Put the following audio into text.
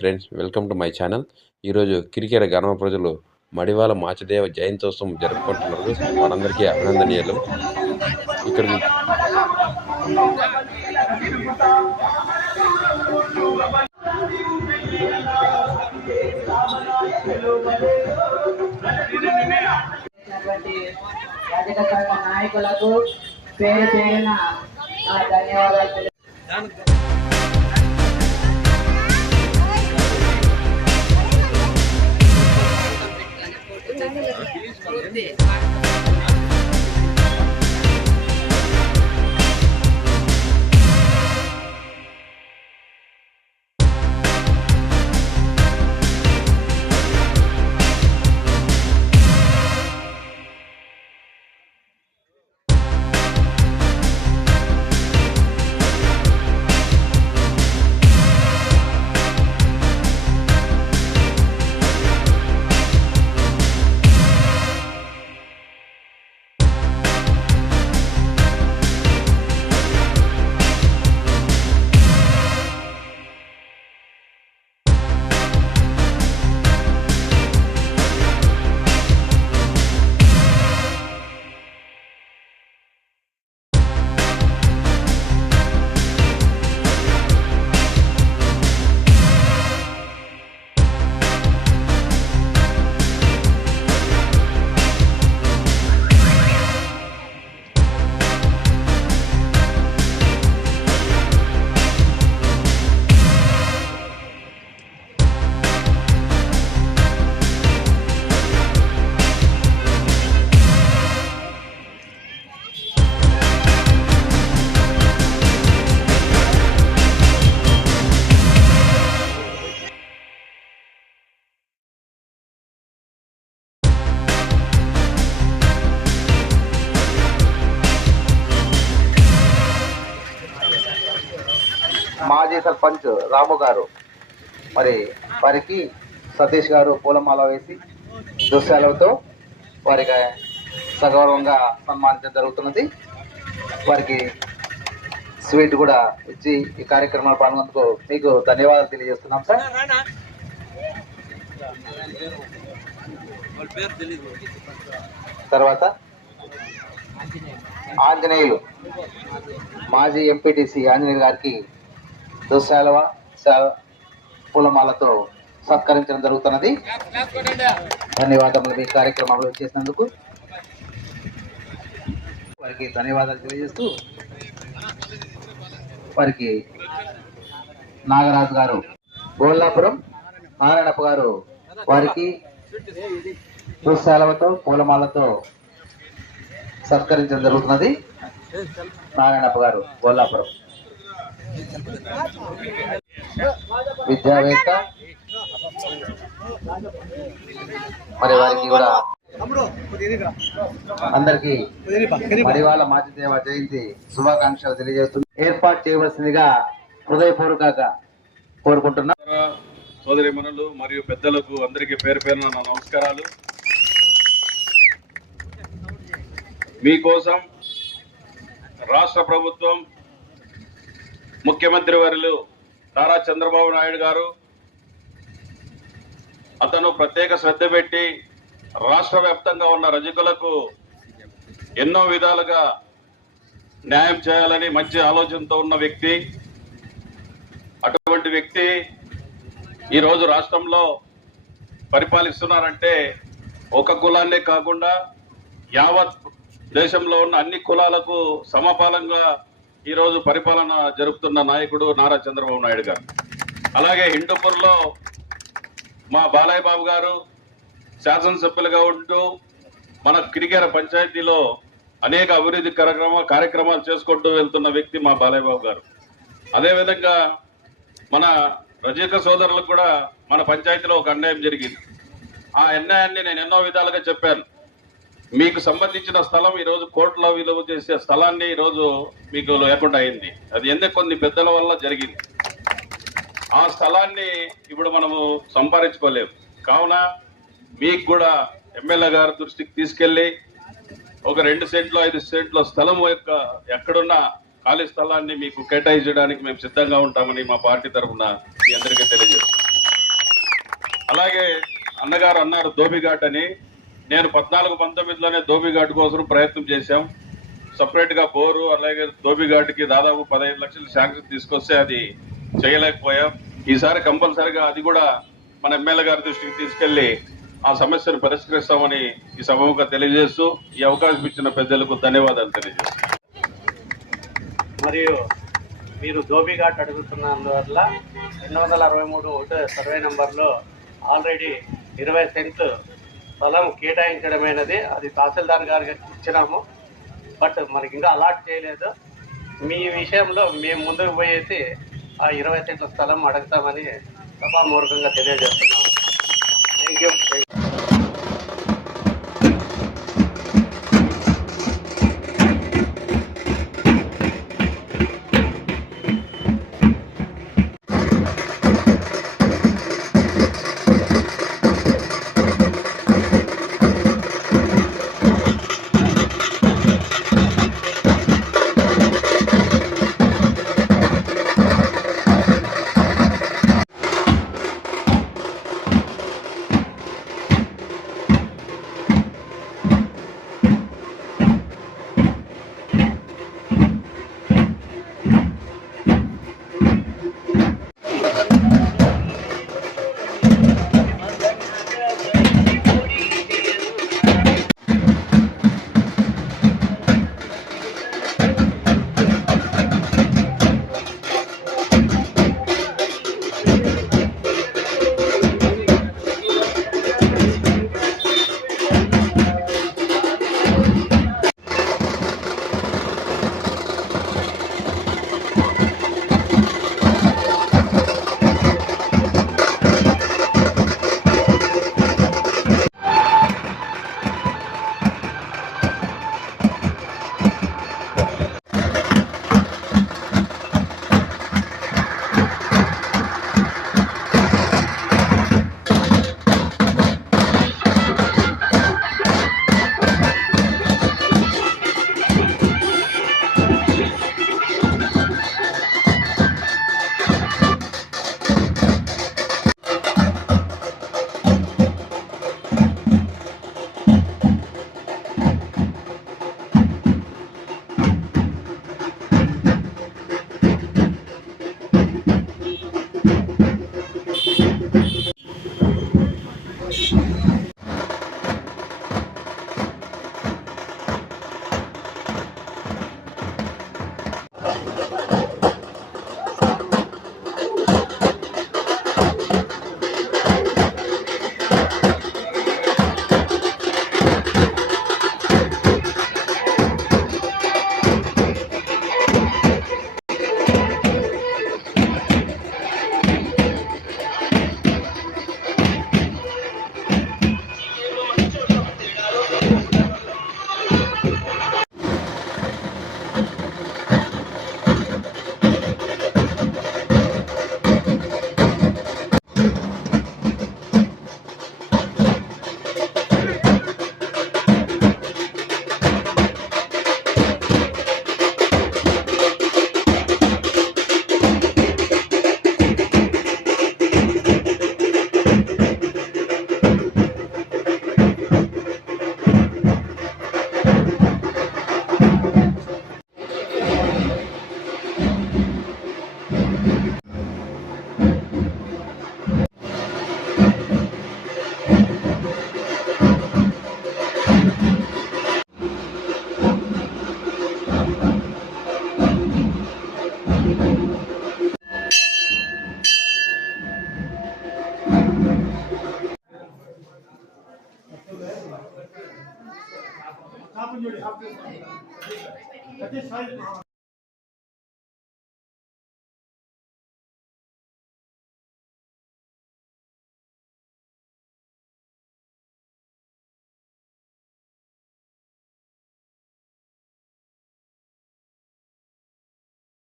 Friends, welcome to my channel. ఈరోజు కిరికెర గ్రామ ప్రజలు మడివాల మాచదేవ జయంతోత్సవం జరుపుకుంటున్నారు. వారందరికీ అభినందనీయాలు. ఇక్కడికి నాయకులకు పేరు పేరున ధన్యవాదాలు. మాజీ సర్పంచ్ రాము గారు మరి వారికి సతీష్ గారు పూలమాల వేసి దుశ్శాలతో వారికి సగౌరవంగా సన్మానించడం జరుగుతున్నది. వారికి స్వీట్ కూడా ఇచ్చి ఈ కార్యక్రమంలో పాల్గొన్నందుకు మీకు ధన్యవాదాలు తెలియజేస్తున్నాం సార్. తర్వాత ఆంజనేయులు మాజీ ఎంపీటీసీ ఆంజనేయులు గారికి దుశ్శాలవ పూలమాలతో సత్కరించడం జరుగుతున్నది. ధన్యవాదములు మీ కార్యక్రమంలో చేసినందుకు వారికి ధన్యవాదాలు తెలియజేస్తూ వారికి నాగరాజు గారు గోల్లాపురం నారాయణప్ప గారు వారికి దుశ్శాలవతో పూలమాలతో సత్కరించడం జరుగుతున్నది. నారాయణప్ప గారు గోల్లాపురం విద్యావేత్త మరి వారికి కూడా అందరికీ మడివాల మాచదేవ జయంతి శుభాకాంక్షలు తెలియజేస్తుంది. ఏర్పాటు చేయవలసిందిగా హృదయపూర్వకంగా కోరుకుంటున్నా. సోదరిమణులు మరియు పెద్దలకు అందరికీ పేరు పేరున నా నమస్కారాలు. మీకోసం రాష్ట్ర ప్రభుత్వం ముఖ్యమంత్రి వర్యులు నారా చంద్రబాబు నాయుడు గారు అతను ప్రత్యేక శ్రద్ధ పెట్టి రాష్ట్ర వ్యాప్తంగా ఉన్న రజకులకు ఎన్నో విధాలుగా న్యాయం చేయాలని మంచి ఆలోచనతో ఉన్న వ్యక్తి. అటువంటి వ్యక్తి ఈరోజు రాష్ట్రంలో పరిపాలిస్తున్నారంటే ఒక కులాన్నే కాకుండా యావత్ దేశంలో ఉన్న అన్ని కులాలకు సమపాలంగా ఈరోజు పరిపాలన జరుపుతున్న నాయకుడు నారా చంద్రబాబు నాయుడు గారు. అలాగే హిందూపూర్లో మా బాలయ్య బాబు గారు శాసనసభ్యులుగా ఉంటూ మన కిరికెర పంచాయతీలో అనేక అభివృద్ధి కార్యక్రమాలు చేసుకుంటూ వెళ్తున్న వ్యక్తి మా బాలయ్య బాబు గారు. అదేవిధంగా మన రజక సోదరులకు కూడా మన పంచాయతీలో ఒక అన్యాయం జరిగింది. ఆ అన్యాయాన్ని నేను ఎన్నో విధాలుగా చెప్పాను. మీకు సంబంధించిన స్థలం ఈరోజు కోట్ల విలువ చేసే స్థలాన్ని ఈరోజు మీకు లేకుండా అయింది. అది ఎందుకు కొన్ని పెద్దల వల్ల జరిగింది. ఆ స్థలాన్ని ఇప్పుడు మనము సంపాదించుకోలేము. కావున మీకు కూడా ఎమ్మెల్యే గారి దృష్టికి తీసుకెళ్లి ఒక 2 సెంట్లు 5 సెంట్ల స్థలం యొక్క ఎక్కడున్న ఖాళీ స్థలాన్ని మీకు కేటాయించడానికి మేము సిద్ధంగా ఉంటామని మా పార్టీ తరఫున మీ అందరికీ తెలియజేస్తాం. అన్నగారు అన్నారు ధోబిఘాట్ అని. నేను 14-19లోనే ధోబిఘాట్ కోసం ప్రయత్నం చేశాం. సపరేట్ గా బోరు అలాగే ధోబిఘాట్కి దాదాపు 15 లక్షలు శాంక్షన్ తీసుకొస్తే అది చేయలేకపోయాం. ఈసారి కంపల్సరిగా అది కూడా మన ఎమ్మెల్యే గారి దృష్టికి తీసుకెళ్లి ఆ సమస్యను పరిష్కరిస్తామని ఈ సభముగా తెలియజేస్తూ ఈ అవకాశం ఇచ్చిన పెద్దలకు ధన్యవాదాలు తెలియజేస్తాను. మరియు మీరు ధోబిఘాట్ అడుగుతున్నందువల్ల 263 సర్వే నెంబర్లో ఆల్రెడీ 20 సెంట్లు స్థలం కేటాయించడమైనది. అది తహసీల్దార్ గారికి ఇచ్చినాము, బట్ మనకి ఇంకా అలాట్ చేయలేదు. మీ విషయంలో మేము ముందుకు పోయేసి ఆ 20 సెంట్ల స్థలం అడుగుతామని సభామూర్ఖంగా తెలియజేస్తున్నాము. Thank you. Satisfied.